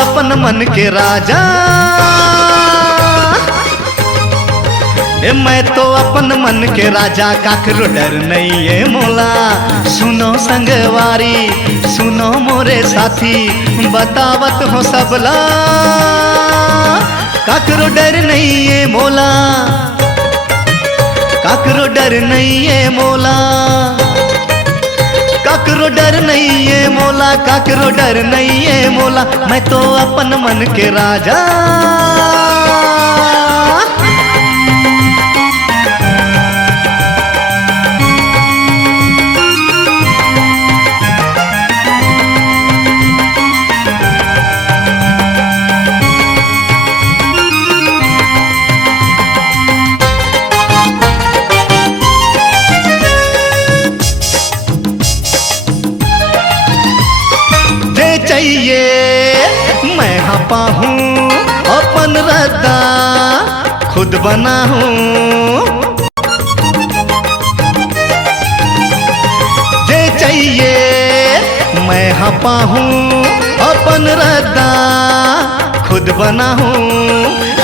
अपन मन के राजा, मैं तो अपन मन के राजा, काकरो डर नहीं है मोला। सुनो संगवारी, सुनो मोरे साथी, बतावत हो सबला, काकरो डर नहीं है मोला, काकरो डर नहीं है मोला, काकरो डर नहीं है मोला, काकरो डर नहीं है मोला। मैं तो अपन मन के राजा। चाहिए मैं हपा हूँ, अपन रद्दा खुद बना हूँ। जे चाहिए मैं हपा हूँ, अपन रद्दा खुद बना हूँ।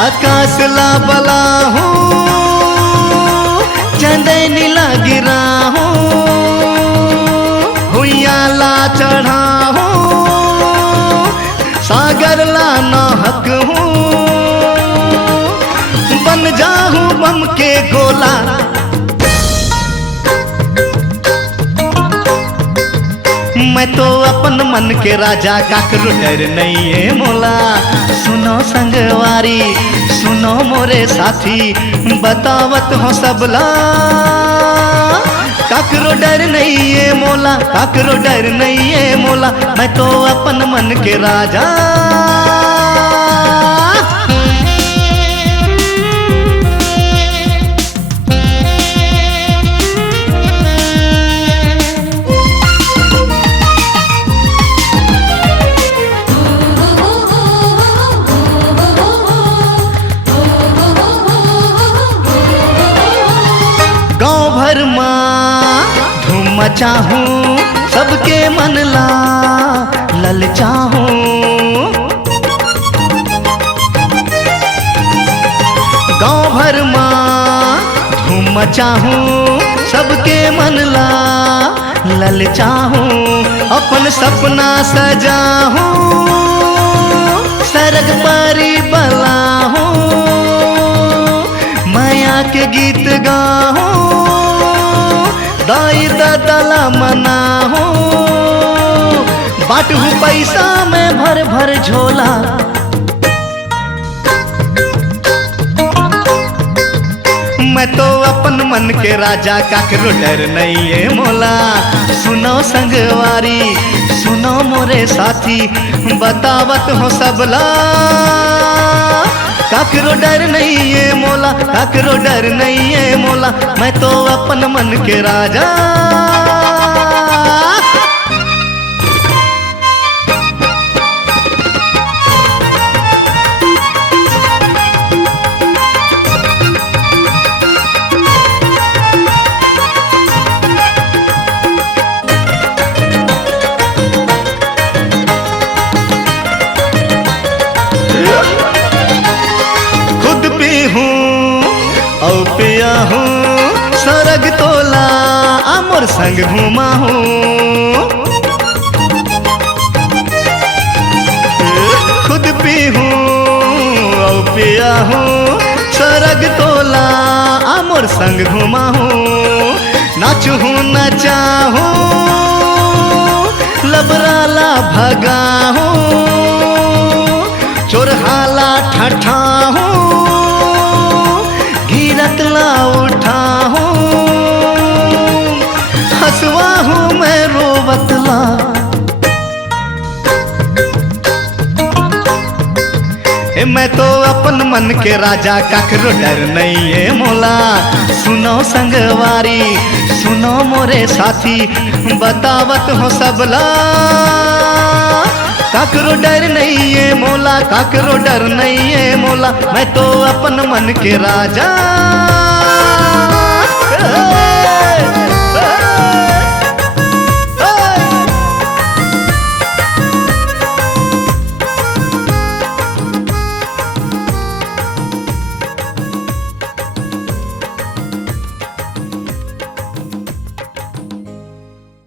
आकाश ला बला हूँ, चंदनी ला गिरा हूँ, हुइया ला चढ़ा हूँ, सागर ला नाहक हूँ, बन जाऊं बम के गोला। मैं तो अपन मन के राजा, काकरो डर नहीं है मोला। सुनो संगवारी, सुनो मोरे साथी, बतावत हो सबला, काकरो डर नहीं है मोला, काकरो डर नहीं है मोला। मैं तो अपन मन के राजा। गाँव भर माँ धूम मचा हूँ, सबके मन ला ललचा हूँ। गाँव भर माँ धूम मचा हूँ, सबके मन ला ललचा हूँ। अपन सपना सजा हूँ, सरग पारी बला हूँ, माया के गीत गाऊं, दाई दादला मना हूँ। बांटू पैसा में भर भर झोला, मैं तो अपन मन के राजा, काकरो डर नहीं है मोला। सुनो संगवारी, सुनो मोरे साथी, बतावत हो सबला, काकरो डर नहीं है मोला, काकरो डर नहीं है मोला। मैं तो अपन मन के राजा। औ पिया हूँ सरग तोला, अमर संग घूमा हूँ। खुद पी हूँ औ पिया हूँ सरग तोला, अमर संग घूमा हूँ। नाचू हूँ नचा हूँ, लबराला भगा हूँ, चोरहाला ठठा हूँ, ला उठा हूँ, हंसवा हूँ मैं रोवतला। मैं तो अपन मन के राजा, काकरो डर नहीं है मोला। सुनो संगवारी, सुनो मोरे साथी, बतावत हो सबला, काकरो डर नहीं है मोला, काकरो डर नहीं है मोला। मैं तो अपन मन के राजा।